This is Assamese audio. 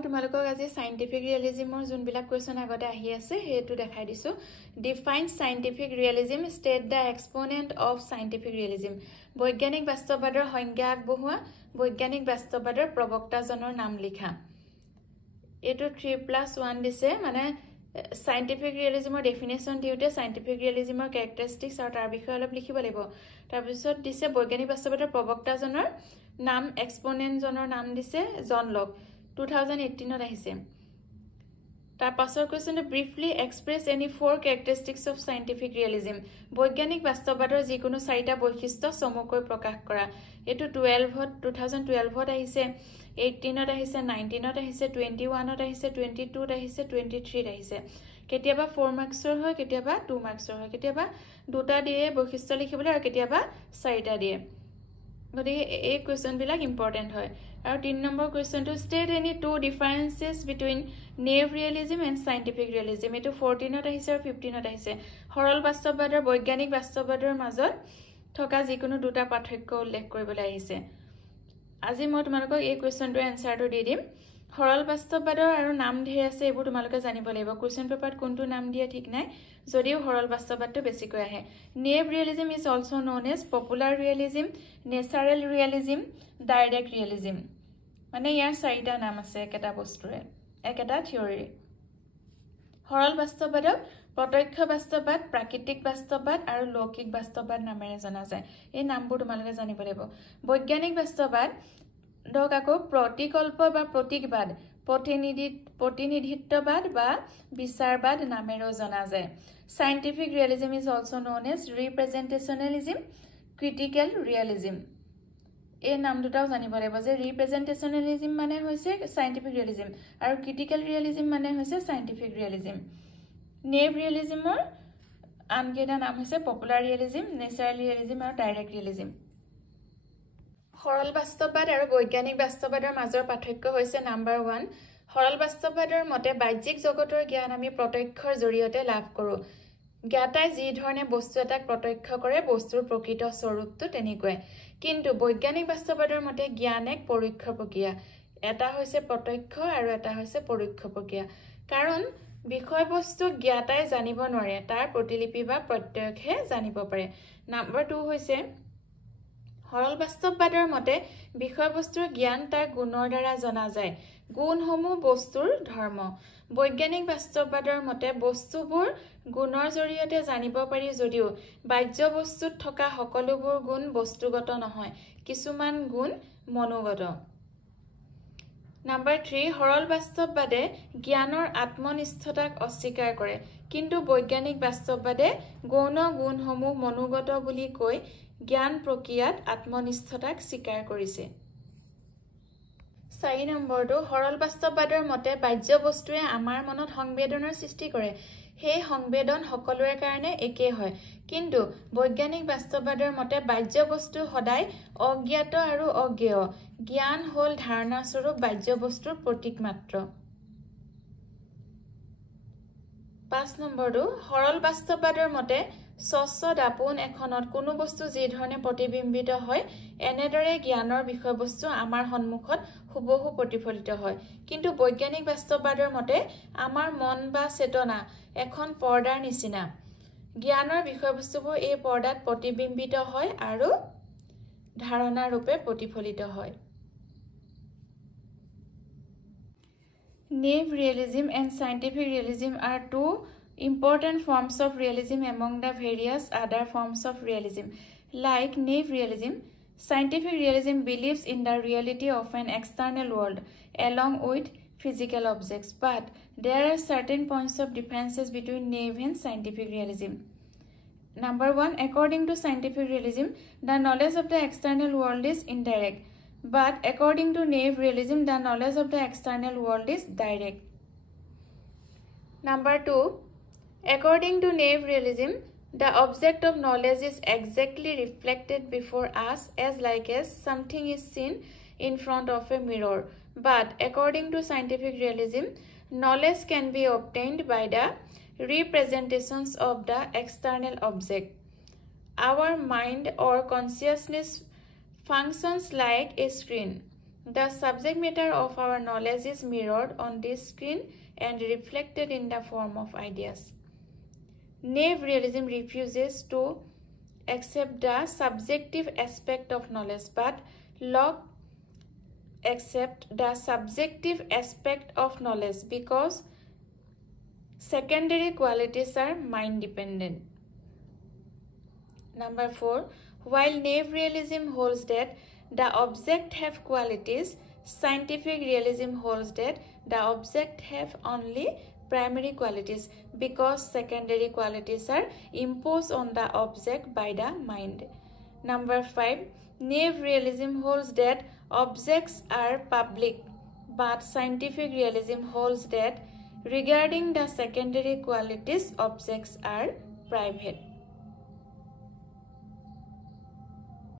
তোমালোকক আজি সাইন্টিফিক ৰিয়েলিজমৰ যোনবিলাক কোৱেশ্চন আগতে আহি আছে হেতু দেখাই দিছো define scientific realism state the exponent of scientific realism বৈজ্ঞানিক বাস্তৱবাদৰ সংজ্ঞা আগবঢ়োৱা বৈজ্ঞানিক বাস্তৱবাদৰ প্ৰবক্তাজনৰ নাম লিখা এটো 3+1 দিছে মানে সাইন্টিফিক ৰিয়েলিজমৰ ডেফিনেশন দিউতে সাইন্টিফিক ৰিয়েলিজমৰ ক্যাৰেক্টাৰিষ্টিক্স আৰু তাৰ বিষয়ে অলপ লিখিব লাগিব তাৰ পিছত দিছে বৈজ্ঞানিক বাস্তৱবাদৰ প্ৰবক্তাজনৰ নাম এক্সপোনেন্ট জনৰ নাম দিছে জন লক 2018 আহিছে তাৰ পাছৰ কোৱেশ্চনটো briefly express any four characteristics of scientific realism বৈজ্ঞানিক বাস্তৱবাদৰ যিকোনো চাৰিটা বৈশিষ্ট্য সমকৈ প্ৰকাশ কৰা এটো 2012ত আহিছে 18ত আহিছে 19ত আহিছে 21ত আহিছে 22ত আহিছে 23ত আহিছে কেতিয়াবা 4 মাৰ্কছৰ হয় কেতিয়াবা 2 মাৰ্কছৰ হয় কেতিয়াবা দুটা দিয়ে বৈশিষ্ট্য লিখিবলৈ আৰু কেতিয়াবা চাৰিটা দিয়ে গতিকে এই কোৱেশ্চন বিলাক ইম্পৰ্টেন্ট হয় আৰু 3 নম্বৰ কোৱেশ্চনটো state any two differences between naive realism and scientific realism এটো 14ত আহিছে আৰু 15ত আহিছে সৰল বাস্তৱবাদৰ বৈজ্ঞানিক বাস্তৱবাদৰ মাজত থকা যিকোনো দুটা পাৰ্থক্য উল্লেখ কৰিবলৈ আহিছে আজি মই তোমালোকক এই কোৱেশ্চনটোৰ এনসাৰটো দি দিম সৰল বাস্তৱবাদৰ আৰু নাম ধেৰ আছে এইবোৰ তোমালোকে জানিব লাগিব কোৱেশ্চন পেপাৰত কোনটো নাম দিয়ে ঠিক নাই যদিও সৰল বাস্তৱবাদটো বেছিকৈ আহে naive realism is also known as popular realism natural realism direct realism মানে ইয়াৰ চাৰিটা নাম আছে একেটা বস্তুৰে একেটা থিওৰি সৰল বাস্তৱবাদক প্ৰত্যক্ষ বাস্তৱবাদ প্ৰাকৃতিক বাস্তৱবাদ আৰু লৌকিক বাস্তৱবাদ নামেৰে জনা যায় এই নামবোৰ তোমালোকে জানিব লাগিব বৈজ্ঞানিক বাস্তৱবাদ ডক আকৌ প্ৰতিকল্প বা প্ৰতীকবাদ প্ৰতিনিধিত্ববাদ বা বিচাৰবাদ নামেৰেও জনা যায় scientific realism is also known as representationalism critical realism এই নাম দুটাও জানিব লাগিব যে ৰিপ্ৰেজেন্টেশনেলিজম মানে হৈছে সাইন্টিফিক ৰিয়েলিজম আৰু ক্ৰিটিক্যাল ৰিয়েলিজম মানে হৈছে সাইন্টিফিক ৰিয়েলিজম নেভ ৰিয়েলিজমৰ আনকেইটা নাম হৈছে পপুলাৰ ৰিয়েলিজম নেচাৰেল ৰিয়েলিজম আৰু ডাইৰেক্ট ৰিয়েলিজম সৰল বাস্তৱবাদ আৰু বৈজ্ঞানিক বাস্তৱবাদৰ মাজৰ পাৰ্থক্য হৈছে নাম্বাৰ 1 সৰল বাস্তৱবাদৰ মতে বাহ্যিক জগতৰ জ্ঞান আমি প্ৰত্যক্ষৰ জৰিয়তে লাভ কৰো জ্ঞাতাই যি ধৰণে বস্তু এটাক প্ৰত্যক্ষ কৰে বস্তুৰ প্ৰকৃত স্বৰূপটো তেনেকৈ কিন্তু বৈজ্ঞানিক বাস্তৱবাদৰ মতে জ্ঞান এক পৰোক্ষ প্ৰক্ৰিয়া এটা হৈছে প্ৰত্যক্ষ আৰু এটা হৈছে পৰোক্ষ প্ৰক্ৰিয়া কাৰণ বিষয়বস্তু জ্ঞাতাই জানিব নোৱাৰে তাৰ প্ৰতিলিপি বা প্ৰত্যক্ষে জানিব পাৰে নাম্বাৰ 2 হৈছে সৰল বাস্তৱবাদৰ মতে বিষয়বস্তুৰ জ্ঞান তাৰ গুণৰ দ্বাৰা জনা যায় গুণসমূহ বস্তুৰ ধৰ্ম বৈজ্ঞানিক বাস্তৱবাদৰ মতে বস্তুবোৰ গুণৰ জৰিয়তে জানিব পাৰি যদিও বাহ্য বস্তুত থকা সকলোবোৰ গুণ বস্তুগত নহয় কিছুমান গুণ মনোগত নাম্বাৰ 3 সৰল বাস্তৱবাদে জ্ঞানৰ আত্মনিষ্ঠতাক অস্বীকাৰ কৰে কিন্তু বৈজ্ঞানিক বাস্তৱবাদে গৌণ গুণসমূহ মনোগত বুলি কৈ জ্ঞান প্ৰক্ৰিয়াত আত্মনিষ্ঠতাক স্বীকাৰ কৰিছে 4 নম্বৰটো সৰল বাস্তৱবাদৰ মতে বাহ্য বস্তুৱে আমাৰ মনত সংবেদনৰ সৃষ্টি কৰে সেই সংবেদন সকলোৰে কাৰণে একে হয় কিন্তু বৈজ্ঞানিক বাস্তৱবাদৰ মতে বাহ্য বস্তু সদায় অজ্ঞাত আৰু অজ্ঞেয় জ্ঞান হল ধাৰণা স্বৰূপ বাহ্য বস্তুৰ প্ৰতীক মাত্ৰ 5 নম্বৰটো সৰল বাস্তৱবাদৰ মতে স্বচ্ছ দাপোন এখনত কোনো বস্তু যি ধৰণে প্ৰতিবিম্বিত হয় এনেদৰে জ্ঞানৰ বিষয়বস্তু আমাৰ সন্মুখত হুবহু প্ৰতিফলিত হয় কিন্তু বৈজ্ঞানিক বাস্তৱবাদৰ মতে আমাৰ মন বা চেতনা এখন পৰ্দাৰ নিচিনা জ্ঞানৰ বিষয়বস্তুবোৰ এই পৰ্দাত প্ৰতিবিম্বিত হয় আৰু ধাৰণা ৰূপে প্ৰতিফলিত হয় Naive realism and scientific realism are two important forms of realism among the various other forms of realism. Like naive realism, scientific realism believes in the reality of an external world along with physical objects, but there are certain points of differences between naive and scientific realism. Number 1, according to scientific realism, the knowledge of the external world is indirect. But according to naive realism, the knowledge of the external world is direct. Number 2, according to naive realism, the object of knowledge is exactly reflected before us as like as something is seen in front of a mirror. But according to scientific realism, knowledge can be obtained by the representations of the external object. Our mind or consciousness functions like a screen The subject matter of our knowledge is mirrored on this screen and reflected in the form of ideas. Naive realism refuses to accept the subjective aspect of knowledge, but Locke accepts the subjective aspect of knowledge because secondary qualities are mind-dependent. Number 4. While naive realism holds that the object have qualities, scientific realism holds that the object have only primary qualities because secondary qualities are imposed on the object by the mind. Number 5. Naive realism holds that objects are public, but scientific realism holds that regarding the secondary qualities, objects are private.